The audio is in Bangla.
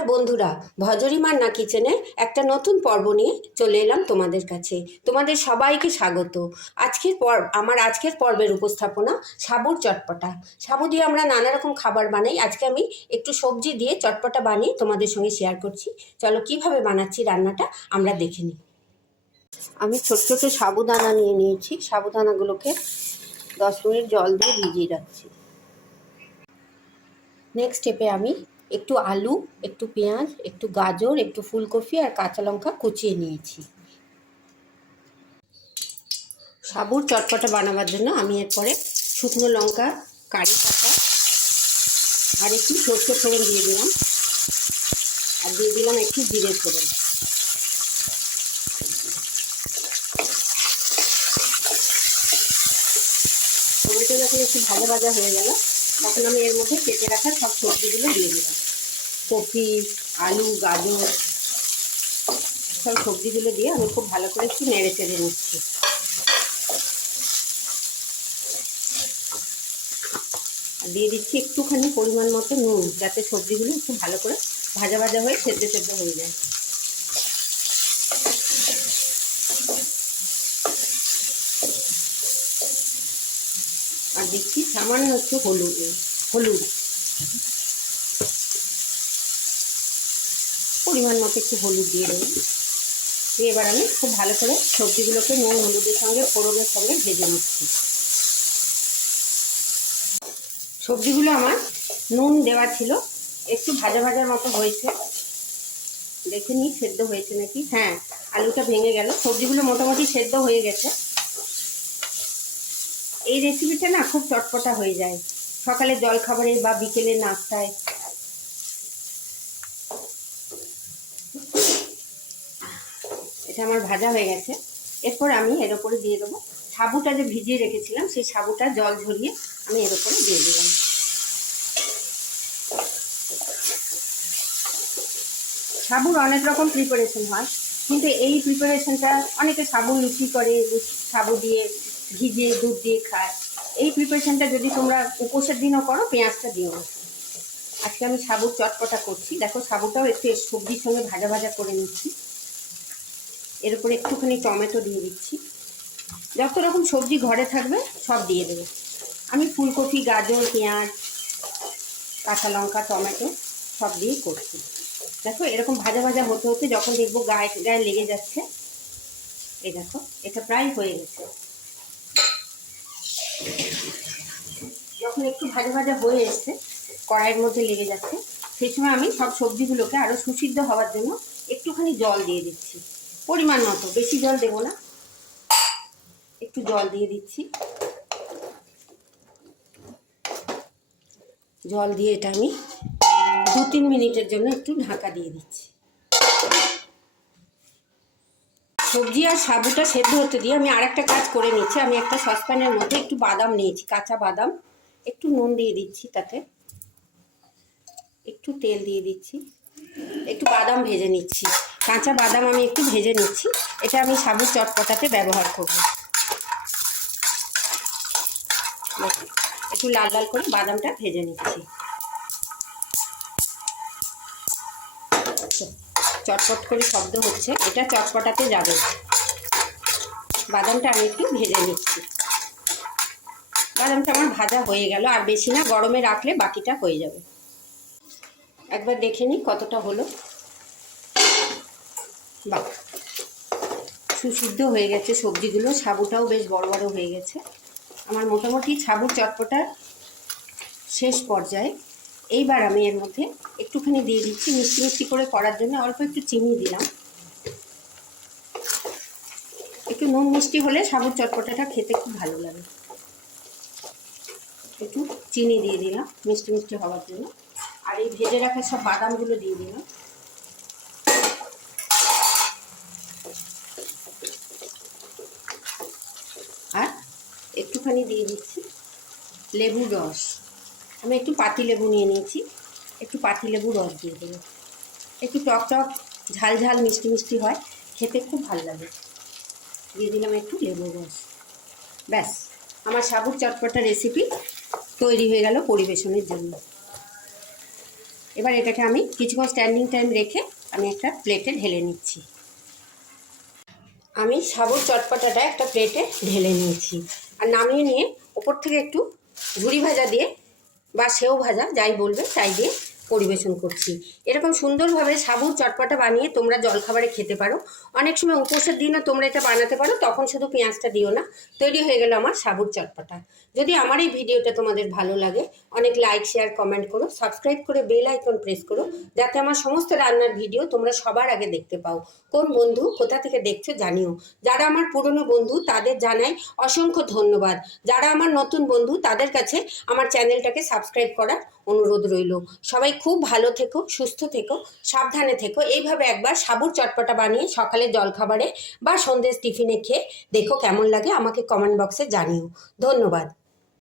নমস্কার বন্ধুরা, ভজরিমার না কিচেনে একটা নতুন পর্ব নিয়ে চলে এলাম তোমাদের কাছে। তোমাদের সবাইকে স্বাগত। আজকের পর্বের উপস্থাপনা সাবুর চটপটা। সাবু দিয়ে আমরা নানা রকম খাবার বানাই। আজকে আমি একটু সবজি দিয়ে চটপটা বানিয়ে তোমাদের সঙ্গে শেয়ার করছি। চলো কিভাবে বানাচ্ছি রান্নাটা আমরা দেখে নিই। আমি ছোট ছোট সাবুদানা নিয়ে নিয়েছি। সাবুদানাগুলোকে 10 মিনিট জল দিয়ে ভিজিয়ে রাখছি। নেক্সট স্টেপে আমি একটু আলু, একটু পেঁয়াজ, একটু গাজর, একটু ফুলকপি আর কাঁচা লঙ্কা কুচিয়ে নিয়েছি। সাবুর চটপটা বানাবার জন্য আমি এরপরে শুকনো লঙ্কা, কারি পাতা আর একটু সরষে ফোড়ন দিয়ে দিলাম, আর দিয়ে দিলাম একটু জিরে ফোড়ন। ফোড়নটা যখন একটু ভাজা ভাজা হয়ে গেল তখন আমি এর মধ্যে কেটে রাখা সব সবজিগুলো দিয়ে দিলাম। কপি, আলু, গাজর সব সবজিগুলো দিয়ে আমি খুব ভালো করে একটু নেড়ে চেড়ে নিচ্ছি। আর দিয়ে দিচ্ছি একটুখানি পরিমাণ মতো নুন, যাতে সবজিগুলো একটু ভালো করে ভাজা ভাজা হয়ে সেদ্ধ সেদ্ধ হয়ে যায়। আর দিচ্ছি সামান্য একটু হলুদ পরিমাণ মতো একটু হলুদ দিয়ে দেবো। এবার আমি খুব ভালো করে সবজিগুলোকে নুন হলুদের সঙ্গে ফোড়নের সঙ্গে ভেজে নিচ্ছি। সবজিগুলো আমার নুন দেওয়া ছিল, একটু ভাজা ভাজার মতো হয়েছে। দেখে নিই সেদ্ধ হয়েছে নাকি। হ্যাঁ, আলুটা ভেঙে গেল। সবজিগুলো মোটামুটি সেদ্ধ হয়ে গেছে। এই রেসিপিটা না খুব চটপটা হয়ে যায় সকালে জলখাবারে বা বিকেলের নাস্তায়। এটা আমার ভাজা হয়ে গেছে। এরপর আমি এর উপরে দিয়ে দেবো সাবুটা যে ভিজিয়ে রেখেছিলাম, সেই সাবুটা জল ঝরিয়ে আমি এর উপরে দিয়ে দিলাম। সাবুর অনেক রকম প্রিপারেশন হয়, কিন্তু এই প্রিপারেশনটা অনেকে সাবু লুচি করে, সাবু দিয়ে ভিজে দুধ দিয়ে খায়। এই প্রিপারেশনটা যদি তোমরা উপোসের দিনও করো, পেঁয়াজটা দিও না। আজকে আমি সাবুর চটপটা করছি। দেখো সাবুটাও একটু সবজির সঙ্গে ভাজা ভাজা করে নিচ্ছি। এর উপরে একটুখানি টমেটো দিয়ে দিচ্ছি। যত রকম সবজি ঘরে থাকবে সব দিয়ে দেবে। আমি ফুলকপি, গাজর, পেঁয়াজ, কাঁচা লঙ্কা, টমেটো সব দিয়ে করছি। দেখো এরকম ভাজা ভাজা হতে হতে যখন দেখবো গায়ে গায়ে লেগে যাচ্ছে, এই দেখো এটা প্রায় হয়ে গেছে। যখন একটু ভাজা ভাজা হয়ে এসছে, কড়াইয়ের মধ্যে লেগে যাচ্ছে, সেই সময় আমি সব সবজিগুলোকে আরও সুসিদ্ধ হওয়ার জন্য একটুখানি জল দিয়ে দিচ্ছি। পরিমাণ মতো, বেশি জল দেবো না, একটু জল দিয়ে দিচ্ছি। জল দিয়ে এটা আমি 2-3 মিনিটের জন্য একটু ঢাকা দিয়ে দিচ্ছি। সবজি আর সাবুটা সেদ্ধ হতে দিয়ে আমি আরেকটা কাজ করে নিচ্ছি। আমি একটা সসপ্যানের মধ্যে একটু বাদাম নিয়েছি, কাঁচা বাদাম। একটু নুন দিয়ে দিচ্ছি, তাতে একটু তেল দিয়ে দিচ্ছি, একটু বাদাম ভেজে নিচ্ছি। কাঁচা বাদাম আমি একটু ভেজে নিচ্ছি। এটা আমি সাবুর চটপটাতে ব্যবহার করব। একটু লাল লাল করে বাদামটা ভেজে নিচ্ছি। চটপট করে শব্দ হচ্ছে, এটা চটপটাতে যাবে। বাদামটা আমি একটু ভেজে নিচ্ছি। বাদামটা আমার ভাজা হয়ে গেল। আর বেশি না, গরমে রাখলে বাকিটা হয়ে যাবে। একবার দেখে নিই কতটা হলো। বাহ, সুসিদ্ধ হয়ে গেছে সবজিগুলো। সাবুটাও বেশ বড় বড় হয়ে গেছে। আমার মোটামুটি সাবুর চটপটা শেষ পর্যায়ে। এইবার আমি এর মধ্যে একটুখানি দিয়ে দিচ্ছি, মিষ্টি মিষ্টি করে করার জন্য অল্প একটু চিনি দিলাম। একটু নুন মিষ্টি হলে সাবুর চটপটাটা খেতে খুব ভালো লাগে। একটু চিনি দিয়ে দিলাম মিষ্টি মিষ্টি হওয়ার জন্য। আর এই ভেজে রাখা সব বাদামগুলো দিয়ে দিলাম। আর একটুখানি দিয়ে দিচ্ছি লেবুর রস। আমি একটু পাতি লেবু নিয়ে নিয়েছি, একটু পাতি লেবুর রস দিয়ে দেবো। একটু টক টক ঝাল ঝাল মিষ্টি মিষ্টি হয়, খেতে খুব ভালো লাগে। দিয়ে দিলাম একটু লেবুর রস। ব্যাস, আমার সাবুর চটপটা রেসিপি তৈরি হয়ে গেল পরিবেশনের জন্য। এবার এটাকে আমি কিছুক্ষণ স্ট্যান্ডিং টাইম রেখে আমি একটা প্লেটে ঢেলে নিচ্ছি। আমি সাবুর চটপটাটা একটা প্লেটে ঢেলে নিয়েছি আর নামিয়ে নিয়ে ওপর থেকে একটু ঝুরি ভাজা দিয়ে বা সেও ভাজা যাই বলবে তাই দিয়ে পরিবেশন করছি। এরকম সুন্দরভাবে সাবুর চটপটা বানিয়ে তোমরা জলখাবারে খেতে পারো। অনেক সময় উপোসের দিনও তোমরা এটা বানাতে পারো, তখন শুধু পেঁয়াজটা দিও না। তৈরি হয়ে গেল আমার সাবুর চটপটা। যদি আমার এই ভিডিওটা তোমাদের ভালো লাগে অনেক লাইক শেয়ার কমেন্ট করো, সাবস্ক্রাইব করে বেল আইকন প্রেস করো যাতে আমার সমস্ত রান্নার ভিডিও তোমরা সবার আগে দেখতে পাও। কোন বন্ধু কোথা থেকে দেখছো জানিও। যারা আমার পুরনো বন্ধু তাদের জানাই অসংখ্য ধন্যবাদ। যারা আমার নতুন বন্ধু তাদের কাছে আমার চ্যানেলটাকে সাবস্ক্রাইব করার অনুরোধ রইল। সবাই খুব ভালো থেকো, সুস্থ থেকো, সাবধানে থেকো। এইভাবে একবার সাবুর চটপটা বানিয়ে সকালে জলখাবারে বা সন্ধ্যের টিফিনে খেয়ে দেখো কেমন লাগে, আমাকে কমেন্ট বক্সে জানিও। ধন্যবাদ।